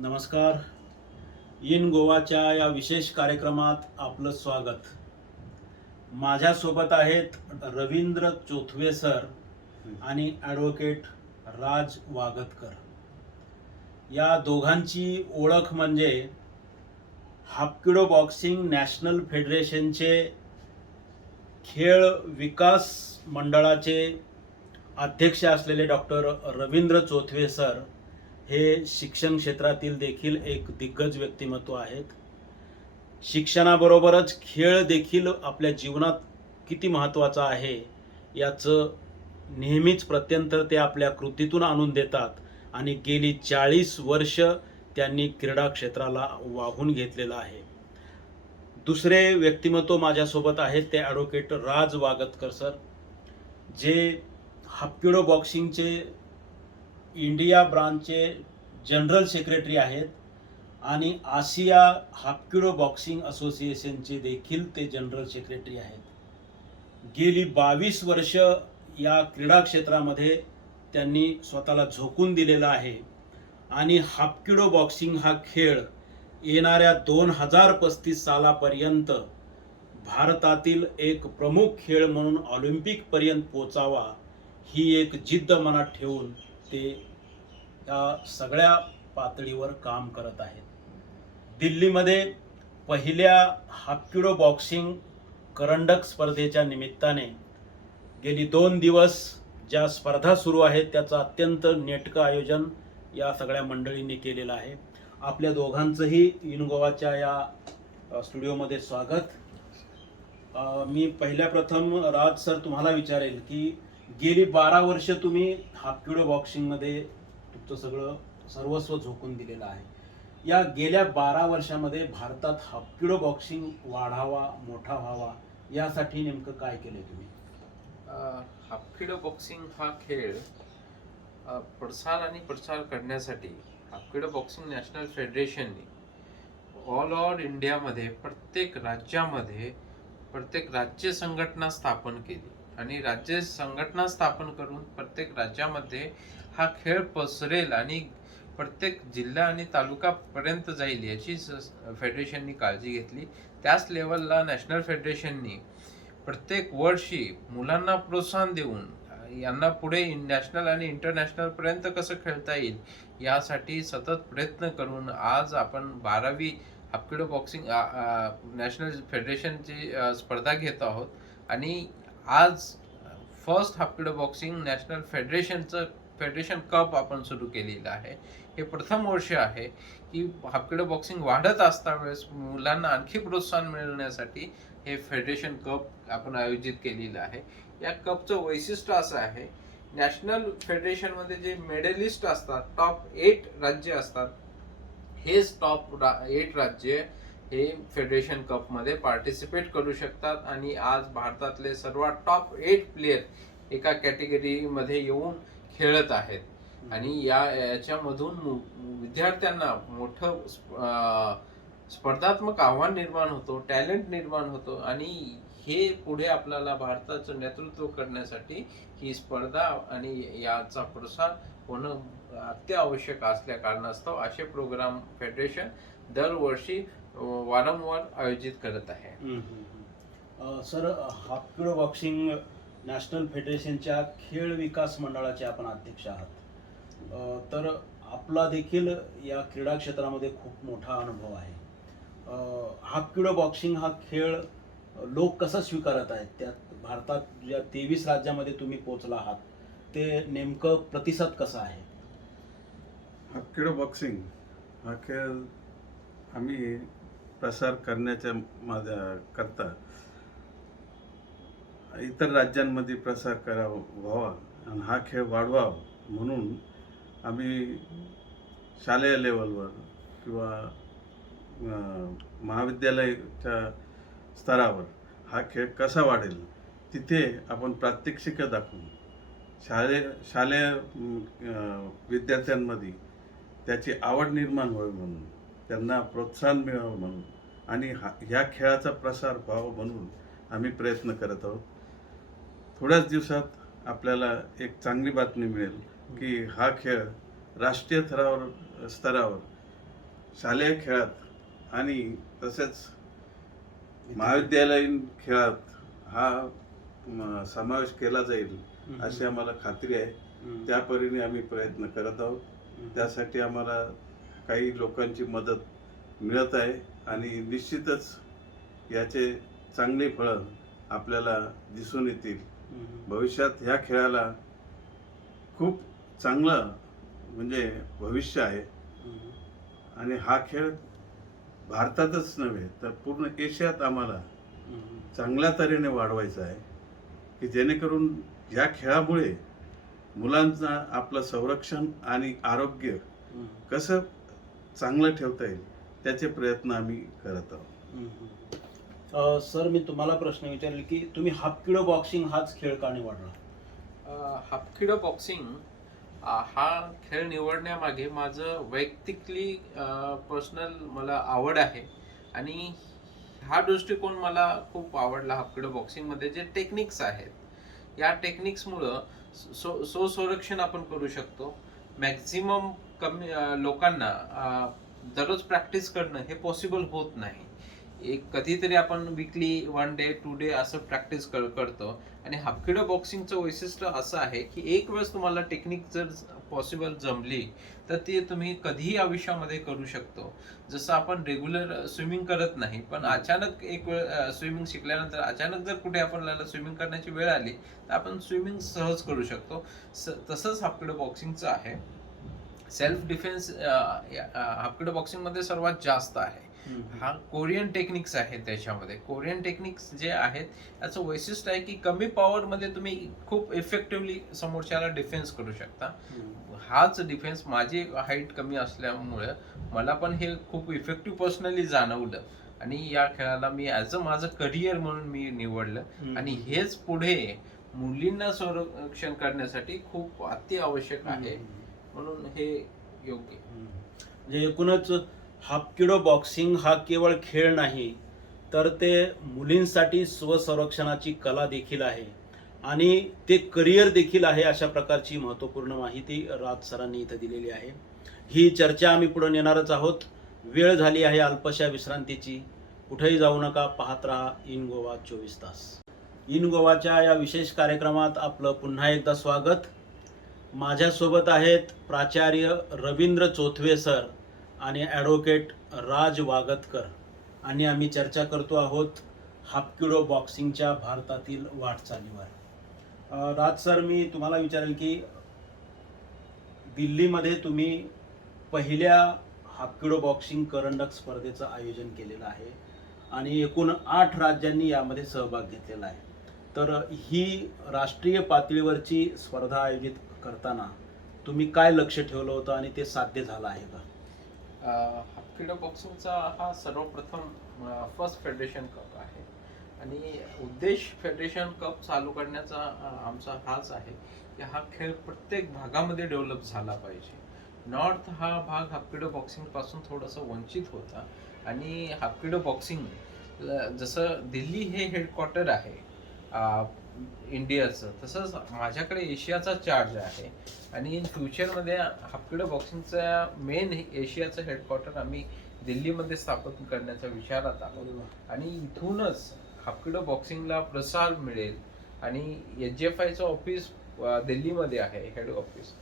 नमस्कार. इन गोवाच्या या विशेष कार्यक्रमात आपलं स्वागत. माझ्यासोबत आहेत रवींद्र चोथवे सर आणि ॲडव्होकेट राज वागतकर. या दोघांची ओळख म्हणजे हापकिडो बॉक्सिंग नॅशनल फेडरेशनचे खेळ विकास मंडळाचे अध्यक्ष असलेले डॉक्टर रवींद्र चोथवे सर हे शिक्षण क्षेत्रातील देखील एक दिग्गज व्यक्तिमत्व आहेत. शिक्षणाबरोबरच खेळ देखील आपल्या जीवनात किती महत्त्वाचा आहे याचं नेहमीच प्रत्यंतर ते आपल्या कृतीतून आणून देतात आणि गेली 40 वर्ष त्यांनी क्रीडा क्षेत्राला वाहून घेतलेलं आहे. दुसरे व्यक्तिमत्व माझ्यासोबत आहेत ते ॲडव्होकेट राज वागतकर सर, जे हापकिडो बॉक्सिंगचे इंडिया ब्रांचचे जनरल सेक्रेटरी आहेत आणि आशिया हापकिडो बॉक्सिंग असोसिएशनचे देखील ते जनरल सेक्रेटरी आहेत. गेली 22 वर्ष या क्रीडा क्षेत्रामध्ये त्यांनी स्वतःला झोकून दिलेला आहे आणि हापकिडो बॉक्सिंग हा खेळ येणाऱ्या 2035 सालापर्यंत भारतातील एक प्रमुख खेळ म्हणून ऑलिम्पिकपर्यंत पोचावा ही एक जिद्द मनात ठेवून ते या सगळ्या पातळीवर काम करत आहेत. दिल्लीमध्ये पहिल्या हापकिडो बॉक्सिंग करंडक स्पर्धेच्या निमित्ताने गेली 2 दिवस ज्या स्पर्धा सुरू आहेत त्याचं अत्यंत नेटकं आयोजन या सगळ्या मंडळींनी केलेलं आहे. आपल्या दोघांचंही इन गोवाच्या या स्टुडिओमध्ये स्वागत. मी पहिल्या प्रथम राज सर तुम्हाला विचारेल की गेली 12 वर्ष तुम्ही हापकिडो बॉक्सिंगमध्ये तुमचं सगळं सर्वस्व झोकून दिलेलं आहे. या गेल्या 12 वर्षामध्ये भारतात हापकिडो बॉक्सिंग वाढावा, मोठा व्हावा यासाठी नेमकं काय केलंय तुम्ही? हापकिडो बॉक्सिंग हा खेळ प्रसार करण्यासाठी हापकिडो बॉक्सिंग नॅशनल फेडरेशनने ऑल ओव्हर इंडियामध्ये प्रत्येक राज्यामध्ये प्रत्येक राज्य संघटना स्थापन केली आणि राज्य संघटना स्थापन करून प्रत्येक राज्यामध्ये हा खेळ पसरेल आणि प्रत्येक जिल्हा आणि तालुकापर्यंत जाईल याची फेडरेशननी काळजी घेतली. त्याच लेवलला नॅशनल फेडरेशननी प्रत्येक वर्षी मुलांना प्रोत्साहन देऊन यांना पुढे नॅशनल आणि इंटरनॅशनल पर्यंत कसं खेळता येईल यासाठी सतत प्रयत्न करून आज आपण 12वी हापकिडो बॉक्सिंग नॅशनल फेडरेशनची स्पर्धा घेत आहोत आणि आज first hapkido boxing national federation cup आपण सुरू केलेलं आहे. हे प्रथम वर्ष आहे की हापकिडो बॉक्सिंग वाढत असता वेळेस मुलांना आणखी प्रोत्साहन मिळण्यासाठी हे फेडरेशन कप आपण आयोजित केलेलं आहे. या कपचं वैशिष्ट्य असं आहे, नॅशनल फेडरेशनमध्ये जे मेडलिस्ट असतात, टॉप 8 राज्य असतात, हेच टॉप 8 राज्य हे फेडरेशन कपमध्ये पार्टिसिपेट करू शकतात आणि आज भारतातले सर्वात टॉप 8 प्लेयर एका कॅटेगरीमध्ये येऊन खेळत आहेत आणि याच्यामधून विद्यार्थ्यांना मोठं स्पर्धात्मक आव्हान निर्माण होतो, टॅलेंट निर्माण होतो आणि हे पुढे आपल्याला भारताचं नेतृत्व करण्यासाठी ही स्पर्धा आणि याचा प्रसार होणं अत्यावश्यक असल्या कारणास्तव असे प्रोग्राम फेडरेशन दरवर्षी वारंवार आयोजित करत आहे. सर, हापकिडो बॉक्सिंग नॅशनल फेडरेशनच्या खेळ विकास मंडळाचे आपण अध्यक्ष आहात. तर आपला देखील या क्रीडा क्षेत्रामध्ये खूप मोठा अनुभव आहे. हापकिडो बॉक्सिंग हा खेळ लोक कसा स्वीकारत आहेत, त्यात भारतात ज्या 23 राज्यामध्ये तुम्ही पोहोचला आहात ते नेमकं प्रतिसाद कसा आहे? हापकिडो बॉक्सिंग हा खेळ आम्ही प्रसार करण्याच्या करता इतर राज्यांमध्ये प्रसार व्हावा आणि हा खेळ वाढवावा म्हणून आम्ही शालेय लेवलवर किंवा महाविद्यालयाच्या स्तरावर हा खेळ कसा वाढेल तिथे आपण प्रात्यक्षिकं दाखवून शालेय विद्यार्थ्यांमध्ये त्याची आवड निर्माण व्हावी म्हणून, त्यांना प्रोत्साहन मिळावं म्हणून आणि ह्या खेळाचा प्रसार व्हावा म्हणून आम्ही प्रयत्न करत आहोत. थोड्याच दिवसात आपल्याला एक चांगली बातमी मिळेल की हा खेळ राष्ट्रीय स्तरावर शालेय खेळात आणि तसेच महाविद्यालयीन खेळात हा समावेश केला जाईल अशी आम्हाला खात्री आहे. त्या परीने आम्ही प्रयत्न करत आहोत. त्यासाठी आम्हाला काही लोकांची मदत मिळत आहे आणि निश्चितच याचे चांगले फळं आपल्याला दिसून येतील. भविष्यात ह्या खेळाला खूप चांगलं म्हणजे भविष्य आहे आणि हा खेळ भारतातच नव्हे तर पूर्ण एशियात आम्हाला चांगल्या तऱ्हेने वाढवायचा आहे की जेणेकरून या खेळामुळे मुलांचा आपलं संरक्षण आणि आरोग्य कसं चांगलं ठेवता येईल त्याचे प्रयत्न आम्ही करत आहोत. सर, मी तुम्हाला प्रश्न विचारेल की तुम्ही हाफकिडो बॉक्सिंग हाच खेळ का निवडला? हाफकिडो बॉक्सिंग हा खेळ निवडण्यामागे माझं वैयक्तिकली पर्सनल मला आवड आहे आणि हा दृष्टिकोन मला खूप आवडला. हाफकिडो बॉक्सिंगमध्ये जे टेक्निक्स आहेत या टेक्निक्समुळं संरक्षण आपण करू शकतो. मॅक्झिमम कमी लोकांना दररोज प्रॅक्टिस करणं हे पॉसिबल होत नाही. एक कधीतरी आपण वीकली 1 डे 2 डे असं प्रॅक्टिस करतो आणि हाफकिडो बॉक्सिंगचं वैशिष्ट्य असं आहे की एक वेळेस तुम्हाला टेक्निक जर पॉसिबल जमली तर ती तुम्ही कधीही आयुष्यामध्ये करू शकतो. जसं आपण रेग्युलर स्विमिंग करत नाही पण अचानक एक वेळ स्विमिंग शिकल्यानंतर अचानक जर कुठे आपल्याला स्विमिंग करण्याची वेळ आली तर आपण स्विमिंग सहज करू शकतो. तसंच हाफकिडो बॉक्सिंगचं आहे. सेल्फ डिफेन्स हाफकिडो बॉक्सिंगमध्ये सर्वात जास्त आहे. हा कोरियन टेक्निक्स आहेत. त्याच्यामध्ये कोरियन टेक्निक्स जे आहेत याचं वैशिष्ट्य आहे की कमी पॉवर मध्ये तुम्ही खूप इफेक्टिव्हली समोरच्याला डिफेन्स करू शकता. हाच डिफेन्स माझी हाईट कमी असल्यामुळे मला पण हे खूप इफेक्टिव्ह पर्सनली जाणवलं आणि या खेळाला मी ॲज अ माझं करिअर म्हणून मी निवडलं आणि हेच पुढे मुलींना संरक्षण करण्यासाठी खूप अत्यावश्यक आहे म्हणून हे योग्य. म्हणजे एकूणच हाफकिडो बॉक्सिंग हा केवळ खेळ नाही तर ते मुलींसाठी स्वसंरक्षणाची कला देखील आहे आणि ते करिअर देखील आहे. अशा प्रकारची महत्त्वपूर्ण माहिती राज सरांनी इथं दिलेली आहे. ही चर्चा आम्ही पुढे नेणारच आहोत. वेळ झाली आहे अल्पशा विश्रांतीची. कुठेही जाऊ नका, पाहत राहा इन गोवा 24 तास. इन गोवाच्या या विशेष कार्यक्रमात आपलं पुन्हा एकदा स्वागत. माझ्यासोबत आहेत प्राचार्य रवींद्र चोथवे सर आणि ॲडव्होकेट राज वागतकर आणि आम्ही चर्चा करतो आहोत हाफकिडो बॉक्सिंगच्या भारतातील वाटचालीवर. राज सर, मी तुम्हाला विचारेल की दिल्लीमध्ये तुम्ही पहिल्या हाफकिडो बॉक्सिंग करंडक स्पर्धेचं आयोजन केलेलं आहे आणि एकूण 8 राज्यांनी यामध्ये सहभाग घेतलेला आहे. तर ही राष्ट्रीय पातळीवरची स्पर्धा आयोजित करताना तुम्ही काय लक्ष ठेवलं होतं आणि ते साध्य झालं आहे का? हाफकिडो बॉक्सिंगचा हा सर्वप्रथम फर्स्ट फेडरेशन कप आहे आणि उद्देश फेडरेशन कप चालू करण्याचा आमचा हाच आहे की हा खेळ प्रत्येक भागामध्ये डेव्हलप झाला पाहिजे. नॉर्थ हा भाग हाफकिडो बॉक्सिंग पासून थोडासा वंचित होता आणि हाफकिडो बॉक्सिंग जसं दिल्ली हे हेडक्वार्टर आहे इंडियाचं, तसंच माझ्याकडे एशियाचा चार्ज आहे आणि इन फ्युचरमध्ये हाफकिडो बॉक्सिंगचा मेन एशियाचं हेडक्वार्टर आम्ही दिल्लीमध्ये स्थापन करण्याचा विचारात आलो आणि इथूनच हाफकिडो बॉक्सिंगला प्रसार मिळेल आणि HFIचं ऑफिस दिल्लीमध्ये आहे, हेड ऑफिस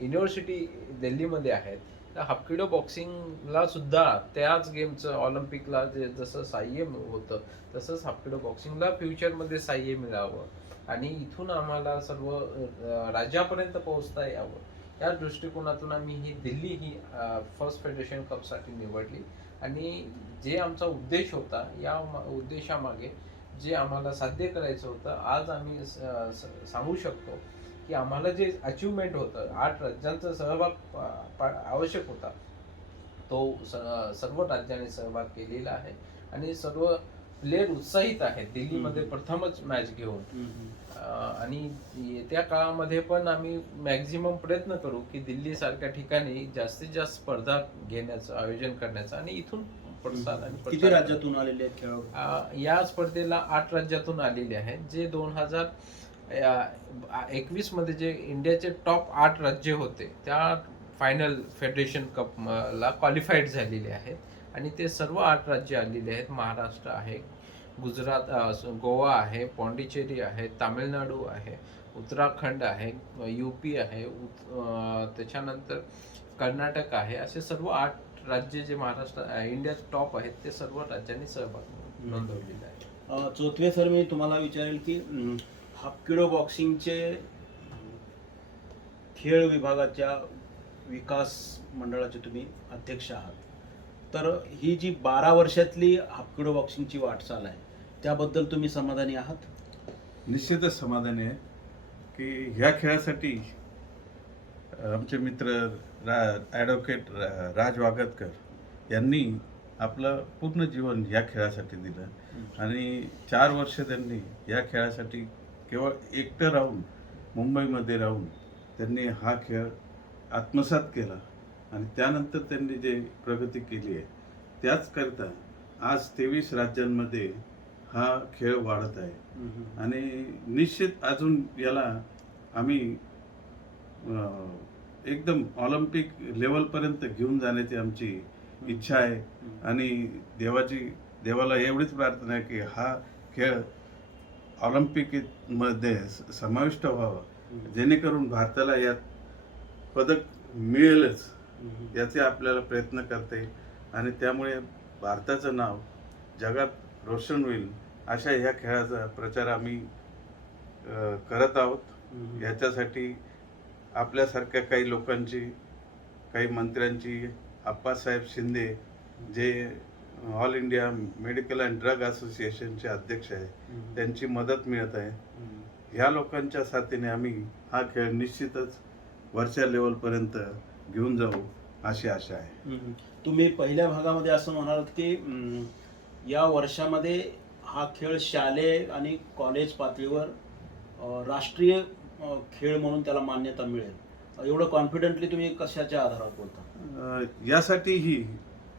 युनिव्हर्सिटी दिल्लीमध्ये आहेत. तर हाफकिडो बॉक्सिंगला सुद्धा त्याच गेमचं ऑलिम्पिकला जे जसं साह्य होतं तसंच हाफकिडो बॉक्सिंगला फ्युचरमध्ये साह्य मिळावं आणि इथून आम्हाला सर्व राज्यापर्यंत पोहोचता यावं या दृष्टिकोनातून आम्ही ही दिल्ली ही फर्स्ट फेडरेशन कपसाठी निवडली आणि जे आमचा उद्देश होता या उद्देशामागे जे आम्हाला साध्य करायचं होतं आज आम्ही सांगू शकतो की आम्हाला जे अचिव्हमेंट होतं 8 राज्यांचा सहभाग आवश्यक होता तो सर्व राज्यांनी सहभाग केलेला आहे आणि सर्व प्लेयर उत्साहित आहेत दिल्लीमध्ये प्रथमच मॅच घेऊन आणि येत्या काळामध्ये पण आम्ही मॅक्झिमम प्रयत्न करू की दिल्ली सारख्या ठिकाणी जास्तीत जास्त स्पर्धा घेण्याचं आयोजन करण्याचं आणि इथून प्रोत्साहन आणि किती राज्यातून आलेले आहेत खेळाडू? या स्पर्धेला 8 राज्यातून आलेले आहेत जे 2021 मध्ये जे इंडियाचे टॉप 8 राज्य होते त्या फायनल फेडरेशन कपला क्वालिफाईड झालेले आहेत आणि ते सर्व 8 राज्य आलेले आहेत. महाराष्ट्र आहे, गुजरात, गोवा आहे, पॉंडिचेरी आहे, तामिळनाडू आहे, उत्तराखंड आहे, UP आहे, त्याच्यानंतर कर्नाटक आहे. असे सर्व 8 राज्य जे महाराष्ट्र इंडियात टॉप आहेत ते सर्व राज्यांनी सहभाग नोंदवलेला आहे. चौथवे सर, मी तुम्हाला विचारेल की हापकिडो बॉक्सिंगचे खेळ विभागाच्या विकास मंडळाचे तुम्ही अध्यक्ष आहात, तर ही जी 12 वर्षातली हापकिडो बॉक्सिंगची वाटचाल आहे त्याबद्दल तुम्ही समाधानी आहात? निश्चितच समाधानी आहे की ह्या खेळासाठी आमचे मित्र ॲडव्होकेट राज वागतकर यांनी आपलं पूर्ण जीवन या खेळासाठी दिलं आणि 4 वर्ष त्यांनी या खेळासाठी केवळ एकटं राहून मुंबईमध्ये राहून त्यांनी हा खेळ आत्मसात केला आणि त्यानंतर त्यांनी जे प्रगती केली आहे त्याचकरता आज 23 राज्यांमध्ये हा खेळ वाढत आहे आणि निश्चित अजून याला आम्ही एकदम ऑलिम्पिक लेवलपर्यंत घेऊन जाण्याची आमची इच्छा आहे आणि देवाला एवढीच प्रार्थना आहे की हा खेळ ऑलिम्पिकमध्ये समाविष्ट व्हावा जेणेकरून भारताला यात पदक मिळेलच याचे आपल्याला प्रयत्न करता येईल आणि त्यामुळे भारताचं नाव जगात रोशन होईल अशा ह्या खेळाचा प्रचार आम्ही करत आहोत. याच्यासाठी आपल्यासारख्या काही लोकांची, काही मंत्र्यांची, आप्पासाहेब शिंदे जे all India medical and drug असोसिएशनचे अध्यक्ष आहे त्यांची मदत मिळत आहे. ह्या लोकांच्या साथीने आम्ही हा खेळ निश्चितच वरच्या लेवलपर्यंत घेऊन जाऊ अशी आशा आहे. तुम्ही पहिल्या भागामध्ये असं म्हणालात की या वर्षामध्ये हा खेळ शालेय आणि कॉलेज पातळीवर राष्ट्रीय खेळ म्हणून त्याला मान्यता मिळेल, एवढं कॉन्फिडेंटली तुम्ही कशाच्या आधारावर बोलता? यासाठीही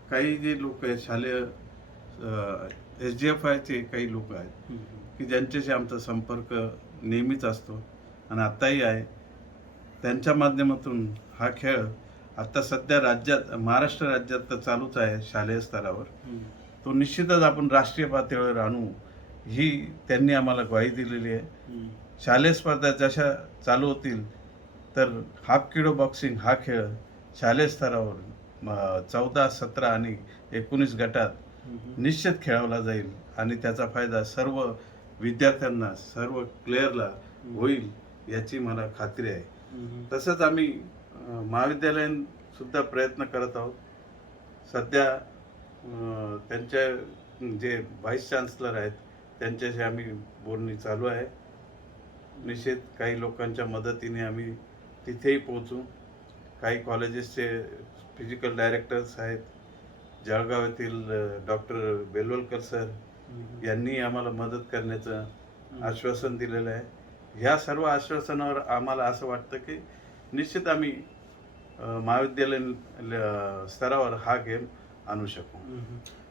काही जे लोक आहेत शालेय SGFIचे काही लोक आहेत की ज्यांच्याशी आमचा संपर्क नेहमीच असतो आणि आत्ताही आहे. त्यांच्या माध्यमातून हा खेळ आता सध्या राज्यात, महाराष्ट्र राज्यात तर चालूच आहे शालेय स्तरावर, तो निश्चितच आपण राष्ट्रीय पातळीवर आणू ही त्यांनी आम्हाला ग्वाही दिलेली आहे. शालेय स्पर्धा जशा चालू होतील तर हापकिडो बॉक्सिंग हा खेळ शालेय स्तरावर 14, 17 आणि 19 गटात निश्चित खेळवला जाईल आणि त्याचा फायदा सर्व विद्यार्थ्यांना, सर्व प्लेयरला होईल याची मला खात्री आहे. तसंच आम्ही महाविद्यालयात सुद्धा प्रयत्न करत आहोत. सध्या त्यांच्या जे व्हाईस चान्सलर आहेत त्यांच्याशी आम्ही बोलणी चालू आहे. निश्चित काही लोकांच्या मदतीने आम्ही तिथेही पोहोचू. काही कॉलेजेसचे फिजिकल डायरेक्टर्स आहेत, जळगाव येथील डॉक्टर बेलवलकर सर यांनी आम्हाला मदत करण्याचं आश्वासन दिलेलं आहे. ह्या सर्व आश्वासनावर आम्हाला असं वाटतं की निश्चित आम्ही महाविद्यालयीन स्तरावर हा गेम आणू शकू.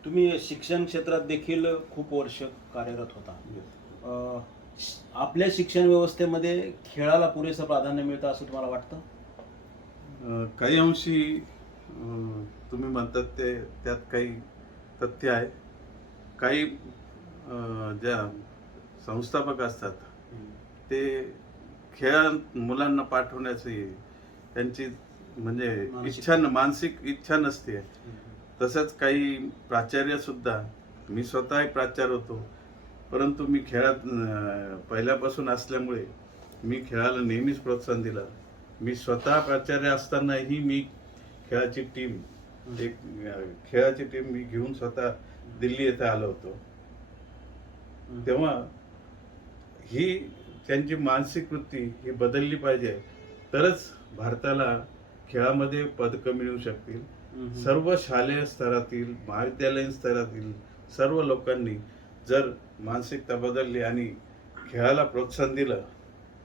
तुम्ही शिक्षण क्षेत्रात देखील खूप वर्ष कार्यरत होता. आपल्या शिक्षण व्यवस्थेमध्ये खेळाला पुरेसं प्राधान्य मिळतं असं तुम्हाला वाटतं? काही अंशी तुम्ही म्हणतात ते त्यात काही तथ्य आहे. काही ज्या संस्थापक असतात ते खेळात मुलांना पाठवण्याची त्यांची म्हणजे मानसिक इच्छा नसते. तसंच काही प्राचार्य सुद्धा, मी स्वतः एक प्राचार्य होतो, परंतु मी खेळात पहिल्यापासून असल्यामुळे मी खेळाला नेहमीच प्रोत्साहन दिलं. मी स्वतः प्राचार्य असतानाही मी खेळाची टीम मी घेऊन स्वतः दिल्ली येथे आलो होतो. तेव्हा ही त्यांची मानसिक वृत्ती ही बदलली पाहिजे, तरच भारताला खेळामध्ये पदकं मिळू शकतील. सर्व शालेय स्तरातील, महाविद्यालयीन स्तरातील सर्व लोकांनी जर मानसिकता बदलली आणि खेळाला प्रोत्साहन दिलं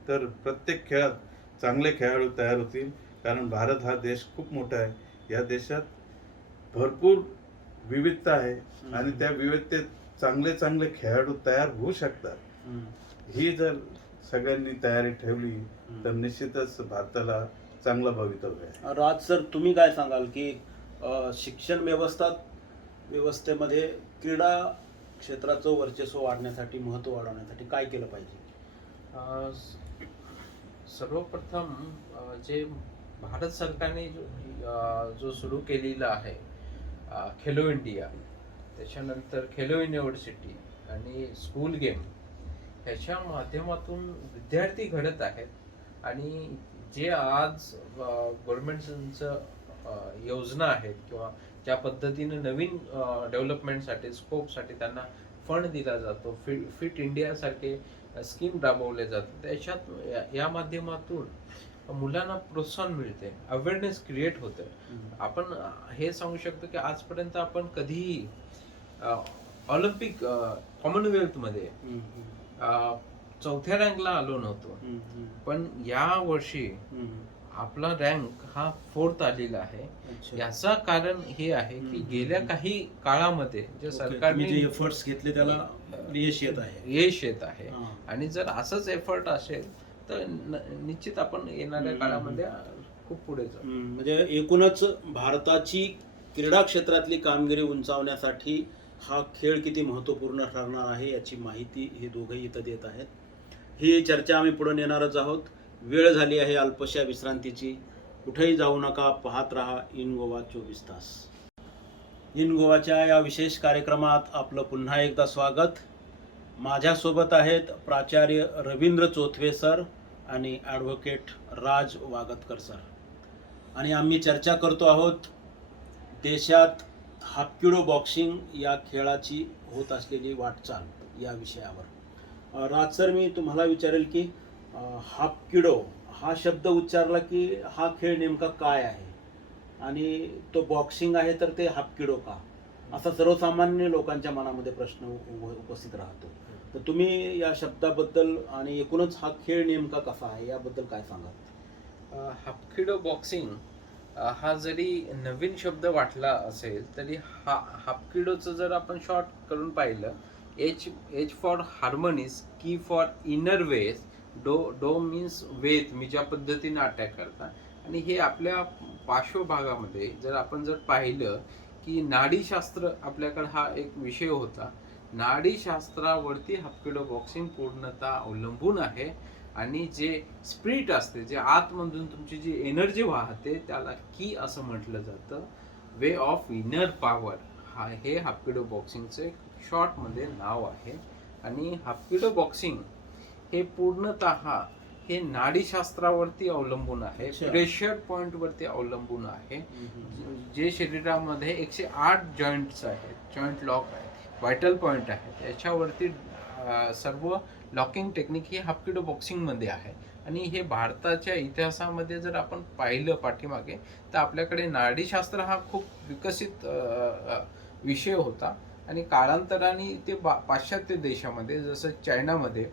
तर प्रत्येक खेळात चांगले खेळाडू तयार होतील. कारण भारत हा देश खूप मोठा आहे. या देशात भरपूर विविधता आहे आणि त्या विविधतेत चांगले चांगले खेळाडू तयार होऊ शकतात. ही जर सगळ्यांनी तयारी ठेवली तर निश्चितच भारताला चांगलं भवितव्य आहे. राज सर, तुम्ही काय सांगाल की शिक्षण व्यवस्थेमध्ये क्रीडा क्षेत्राचं वर्चस्व वाढण्यासाठी, महत्त्व वाढवण्यासाठी काय केलं पाहिजे? सर्वप्रथम जे भारत सरकारने जो सुरू केलेला आहे खेलो इंडिया, त्याच्यानंतर खेलो युनिव्हर्सिटी आणि स्कूल गेम, ह्याच्या माध्यमातून विद्यार्थी घडत आहेत आणि जे आज गव्हर्नमेंटचं योजना आहेत किंवा ज्या पद्धतीने नवीन डेव्हलपमेंटसाठी, स्कोपसाठी त्यांना फंड दिला जातो, फिट इंडियासारखे स्कीम राबवले जातात, त्याच्यात या माध्यमातून मुलांना प्रोत्साहन मिळते, अवेअरनेस क्रिएट होते. आपण हे सांगू शकतो की आजपर्यंत आपण कधीही ऑलिम्पिक, कॉमनवेल्थमध्ये चौथ्या रँकला आलो नव्हतो, पण या वर्षी आपला रँक हा 4th आलेला आहे. याचा कारण हे आहे की गेल्या काही काळामध्ये जे सरकारने जे एफर्ट्स घेतले त्याला यश येत आहे. आणि जर असंच एफर्ट असेल तर निश्चित आपण येणाऱ्या काळामध्ये खूप पुढे जाऊ. म्हणजे एकूणच भारताची क्रीडा क्षेत्रातली कामगिरी उंचावण्यासाठी हा खेळ किती महत्त्वपूर्ण ठरणार आहे याची माहिती हे दोघंही इथं देत आहेत. ही चर्चा आम्ही पुढे नेणारच आहोत. वेळ झाली आहे अल्पशा विश्रांतीची. कुठेही जाऊ नका, पाहत रहा इन गोवा 24 तास. इन गोवाच्या या विशेष कार्यक्रमात आपलं पुन्हा एकदा स्वागत. माझ्यासोबत आहेत प्राचार्य रवींद्र चोथवे सर आणि ॲडव्होकेट राज वागतकर सर, आणि आम्ही चर्चा करतो आहोत देशात हापकिडो बॉक्सिंग या खेळाची होत असलेली वाटचाल या विषयावर. राज सर, मी तुम्हाला विचारेल की हापकिडो हा शब्द उच्चारला की हा खेळ नेमका काय आहे, आणि तो बॉक्सिंग आहे तर ते हापकिडो का, असा सर्वसामान्य लोकांच्या मनामध्ये प्रश्न उपस्थित राहतो. तर तुम्ही या शब्दाबद्दल आणि एकूणच हा खेळ नेमका कसा आहे याबद्दल काय सांगाल? हापकिडो बॉक्सिंग हा जरी नवीन शब्द वाटला असेल तरी हापकिडोचं जर आपण शॉर्ट करून पाहिलं, H फॉर हार्मोनिस, की फॉर इनर वेज, डो मीन्स वेद, मी ज्या पद्धतीने अटॅक करता. आणि हे आपल्या पार्श्वभागामध्ये जर पाहिलं की नाडीशास्त्र आपल्याकडे हा एक विषय होता. नाडीशास्त्रावरती हापकिडो बॉक्सिंग पूर्णतः अवलंबून आहे. आणि जे स्पिरिट असते, जे आतमधून तुमची जी एनर्जी वाहते, त्याला की असं म्हटलं जातं, वे ऑफ इनर पॉवर, हे हापकिडो बॉक्सिंगचे शॉर्टमध्ये नाव आहे. आणि हापकिडो बॉक्सिंग हे पूर्णतः हे नाडीशास्त्रावरती अवलंबून आहे, प्रेशर पॉइंट वरती अवलंबून आहे. जे शरीरामध्ये 108 जॉईंट्स आहेत, जॉईंट लॉक आहे, व्हायटल पॉइंट आहे, याच्यावरती सर्व लॉकिंग टेक्निक ही हापकिडो बॉक्सिंग मध्ये आहे. आणि हे भारताच्या इतिहासामध्ये जर आपण पाहिलं पाठीमागे, तर आपल्याकडे नाडीशास्त्र हा खूप विकसित विषय होता. आणि काळांतराने ते पाश्चात्य देशामध्ये, जसं चायनामध्ये,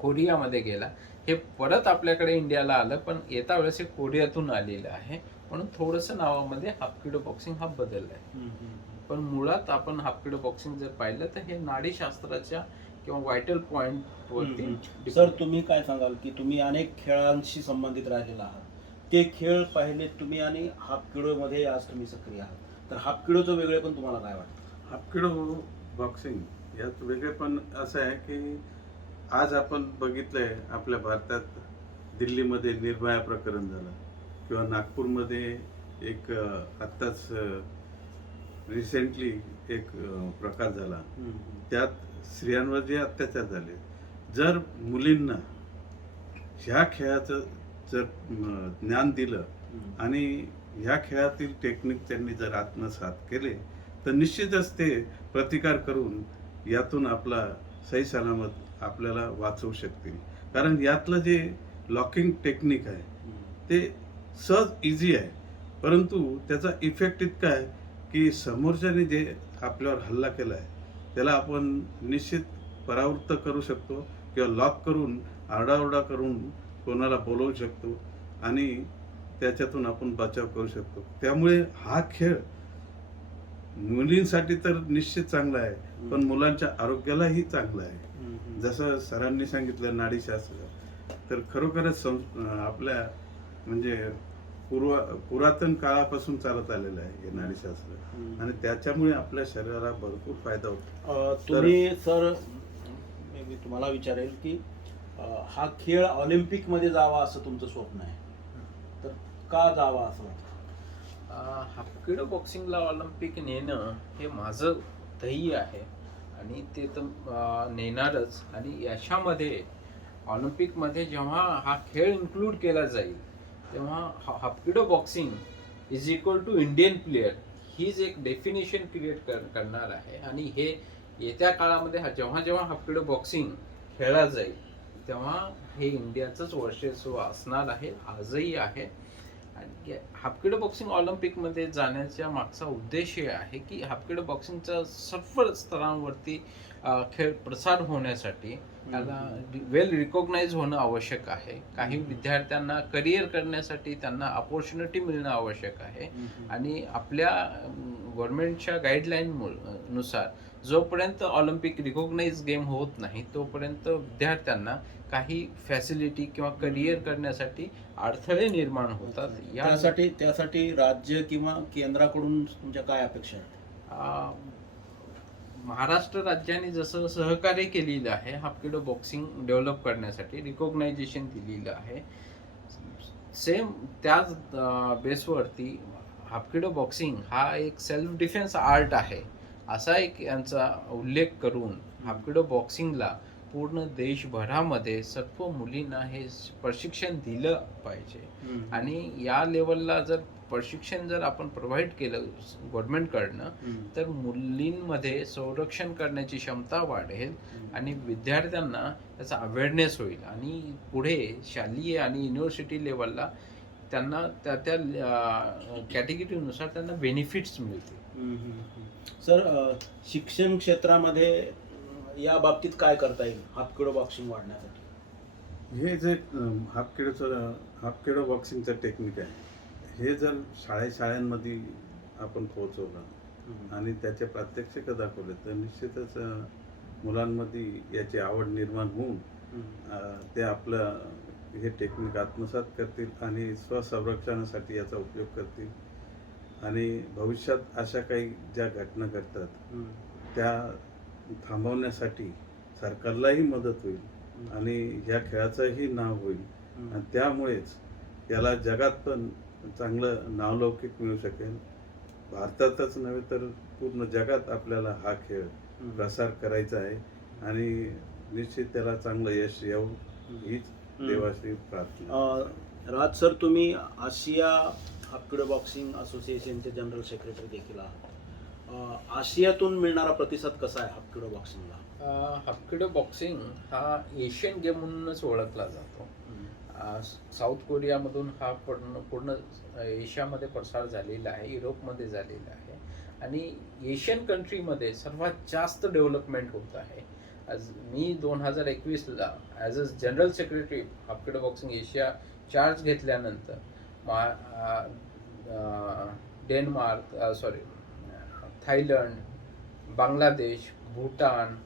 कोरियामध्ये गेला, हे परत आपल्याकडे इंडियाला आलं, पण येता वेळेस हे कोरियातून आलेलं आहे. म्हणून थोडंसं नावामध्ये हापकिडो बॉक्सिंग हा बदलला आहे. पण मुळात आपण हापकिडो बॉक्सिंग जर पाहिलं तर हे नाडीशास्त्राच्या किंवा व्हायटल पॉइंट वरती. सर, तुम्ही काय सांगाल की तुम्ही अनेक खेळांशी संबंधित राहिलेला आहात, ते खेळ पाहिले तुम्ही आणि हापकिडो मध्ये आज तुम्ही सक्रिय आहात, तर हापकिडोचं वेगळे पण तुम्हाला काय वाटतं? हापकिडो बॉक्सिंग यात वेगळेपण असं आहे की आज आपण बघितलंय आपल्या भारतात, दिल्लीमध्ये निर्भया प्रकरण झालं, किंवा नागपूरमध्ये एक आत्ताच रिसेंटली एक प्रकार झाला, त्यात स्त्रियांवर जे अत्याचार झाले. जर मुलींना ह्या खेळाचं जर ज्ञान दिलं आणि ह्या खेळातील टेक्निक त्यांनी जर आत्मसात केले, तर निश्चितच ते प्रतिकार करून यातून आपला सही सलामत आपल्याला वाचवू शकतील. कारण यातलं जे लॉकिंग टेक्निक आहे ते सहज इझी आहे, परंतु त्याचा इफेक्ट इतका आहे की समोरच्याने जे आपल्यावर हल्ला केला आहे त्याला आपण निश्चित परावृत्त करू शकतो, किंवा लॉक करून आरडाओरडा करून कोणाला बोलवू शकतो आणि त्याच्यातून आपण बचाव करू शकतो. त्यामुळे हा खेळ मुलींसाठी तर निश्चित चांगला आहे, पण मुलांच्या आरोग्यालाही चांगला आहे. जसं सरांनी सांगितलं नाडीशास्त्र, तर खरोखरच आपल्या म्हणजे पुरातन काळापासून चालत आलेलं आहे हे नाडीशास्त्र आणि त्याच्यामुळे आपल्या शरीराला भरपूर फायदा होतो. तुम्ही सर मी तुम्हाला विचारेल की हा खेळ ऑलिम्पिक मध्ये जावा असं तुमचं स्वप्न आहे, तर का जावा असं वाटतं? हाफकिडो बॉक्सिंगला ऑलिम्पिक नेणं हे माझं ध्येय आहे आणि ते तर नेणारच. आणि याच्यामध्ये ऑलिम्पिकमध्ये जेव्हा हा खेळ इन्क्लूड केला जाईल तेव्हा hapkido boxing is equal to Indian player हीच एक डेफिनेशन क्रिएट करणार आहे. आणि हे येत्या काळामध्ये जेव्हा जेव्हा हाफकिडो बॉक्सिंग खेळला जाईल तेव्हा हे इंडियाचंच वर्चस्व असणार आहे, आजही आहे. आणि हाफकिडो बॉक्सिंग ऑलिम्पिकमध्ये जाण्याच्या मागचा उद्देश हे आहे की हाफकिडो बॉक्सिंगचा सर्व स्तरांवरती खेळ प्रसार होण्यासाठी त्याला वेल रिकॉग्नाइज होणं आवश्यक आहे. काही विद्यार्थ्यांना करिअर करण्यासाठी त्यांना अपॉर्च्युनिटी मिळणं आवश्यक आहे. आणि आपल्या गव्हर्नमेंटच्या गाईडलाईन नुसार जोपर्यंत ऑलिम्पिक रिकॉग्नाइज गेम होत नाही तोपर्यंत विद्यार्थ्यांना काही फॅसिलिटी किंवा करिअर करण्यासाठी अडथळे निर्माण होतात. त्यासाठी राज्य किंवा केंद्राकडून तुमच्या काय अपेक्षा आहेत? महाराष्ट्र राज्याने जसं सहकार्य केलेलं आहे हाफकिडो बॉक्सिंग डेव्हलप करण्यासाठी, रिकॉग्नायझेशन दिलेलं आहे, सेम त्याच बेसवरती हाफकिडो बॉक्सिंग हा एक सेल्फ डिफेन्स आर्ट आहे असा एक यांचा उल्लेख करून हाफकिडो बॉक्सिंगला पूर्ण देशभरामध्ये सर्व मुलींना हे प्रशिक्षण दिलं पाहिजे. आणि या लेवलला जर प्रशिक्षण जर आपण प्रोव्हाइड केलं गव्हर्नमेंटकडनं तर मुलींमध्ये संरक्षण करण्याची क्षमता वाढेल आणि विद्यार्थ्यांना त्याचा अवेअरनेस होईल आणि पुढे शालेय आणि युनिव्हर्सिटी लेवलला त्यांना त्या कॅटेगरीनुसार त्यांना बेनिफिट्स मिळतील. सर, शिक्षण क्षेत्रामध्ये या बाबतीत काय करता येईल हाफकिडो बॉक्सिंग वाढण्यासाठी? हे जे हाफकिडो बॉक्सिंगचं टेक्निक आहे हे जर शाळांमध्ये आपण पोहोचवलं आणि त्याचे प्रात्यक्षिक दाखवले तर निश्चितच मुलांमध्ये याची आवड निर्माण होऊन ते आपलं हे टेक्निक आत्मसात करतील आणि स्वसंरक्षणासाठी याचा उपयोग करतील. आणि भविष्यात अशा काही ज्या घटना घडतात त्या थांबवण्यासाठी सरकारलाही मदत होईल आणि ह्या खेळाचंही नाव होईल आणि त्यामुळेच याला जगात पण चांगलं नावलौकिक मिळू शकेल. भारतातच नव्हे तर पूर्ण जगात आपल्याला हा खेळ प्रसार करायचा आहे आणि निश्चित त्याला चांगलं यश येऊ हीच देवाशी प्रार्थना. राज सर, तुम्ही आशिया हाफकिडो बॉक्सिंग असोसिएशनचे जनरल सेक्रेटरी देखील आहात. आशियातून मिळणारा प्रतिसाद कसा आहे हाफकिडो बॉक्सिंगला? हाफकिडो बॉक्सिंग हा एशियन गेम म्हणूनच ओळखला जातो. साऊथ कोरियामधून हा पूर्ण एशियामध्ये प्रसार झालेला आहे, युरोपमध्ये झालेला आहे आणि एशियन कंट्रीमध्ये सर्वात जास्त डेव्हलपमेंट होत आहे. आज मी 2021ला as a general secretary hapkido boxing Asia charge घेतल्यानंतर डेन्मार्क थायलंड, बांगलादेश, भूटान,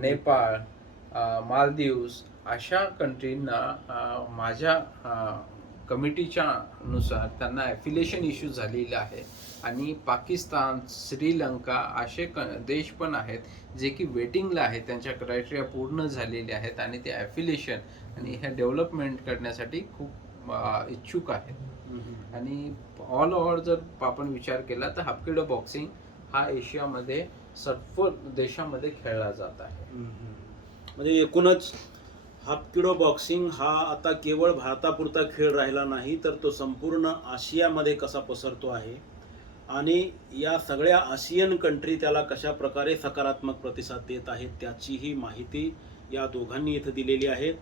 नेपाळ, मालदीव्स अशा कंट्रींना माझ्या कमिटीच्या नुसार त्यांना ॲफिलिएशन इश्यू झालेलं आहे. आणि पाकिस्तान, श्रीलंका असे देश पण आहेत जे की वेटिंगला आहेत, त्यांच्या क्रायटेरिया पूर्ण झालेले आहेत आणि ते ॲफिलिएशन आणि ह्या डेव्हलपमेंट करण्यासाठी खूप इच्छुक आहेत. आणि ऑल ओव्हर जर आपण विचार केला तर हाफकिडो बॉक्सिंग हा एशियामध्ये सर्व देशामध्ये खेळला जात आहे. म्हणजे एकूणच हाफकिडो बॉक्सिंग हा आता केवळ भारतापुरता खेळ राहिला नाही तर तो संपूर्ण आशियामध्ये कसा पसरतो आहे आणि या सगळ्या आशियन कंट्री त्याला कशा प्रकारे सकारात्मक प्रतिसाद देत आहेत त्याचीही माहिती या दोघांनी इथं दिलेली आहे.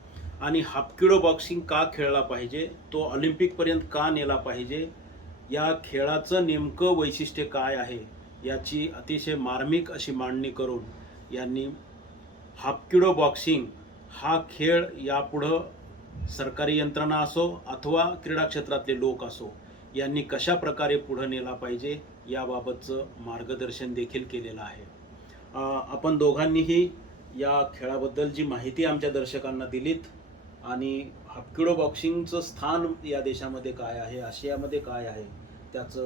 आणि हाफकिडो बॉक्सिंग का खेळला पाहिजे, तो ऑलिम्पिकपर्यंत का नेला पाहिजे, या खेळाचं नेमकं वैशिष्ट्य काय आहे याची अतिशय मार्मिक अशी मांडणी करून यांनी हाफकिडो बॉक्सिंग हा खेळ यापुढं सरकारी यंत्रणा असो अथवा क्रीडा क्षेत्रातले लोक असो यांनी कशा प्रकारे पुढं नेला पाहिजे याबाबतचं मार्गदर्शन देखील केलेलं आहे. आपण दोघांनीही या खेळाबद्दल जी माहिती आमच्या दर्शकांना दिलीत आणि हापकिडो बॉक्सिंगचं स्थान या देशामध्ये काय आहे, आशियामध्ये काय आहे, त्याचं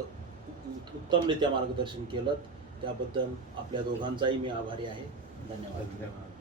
उत्तमरित्या मार्गदर्शन केलं. त्याबद्दल आपल्या दोघांचाही मी आभारी आहे. धन्यवाद. धन्यवाद.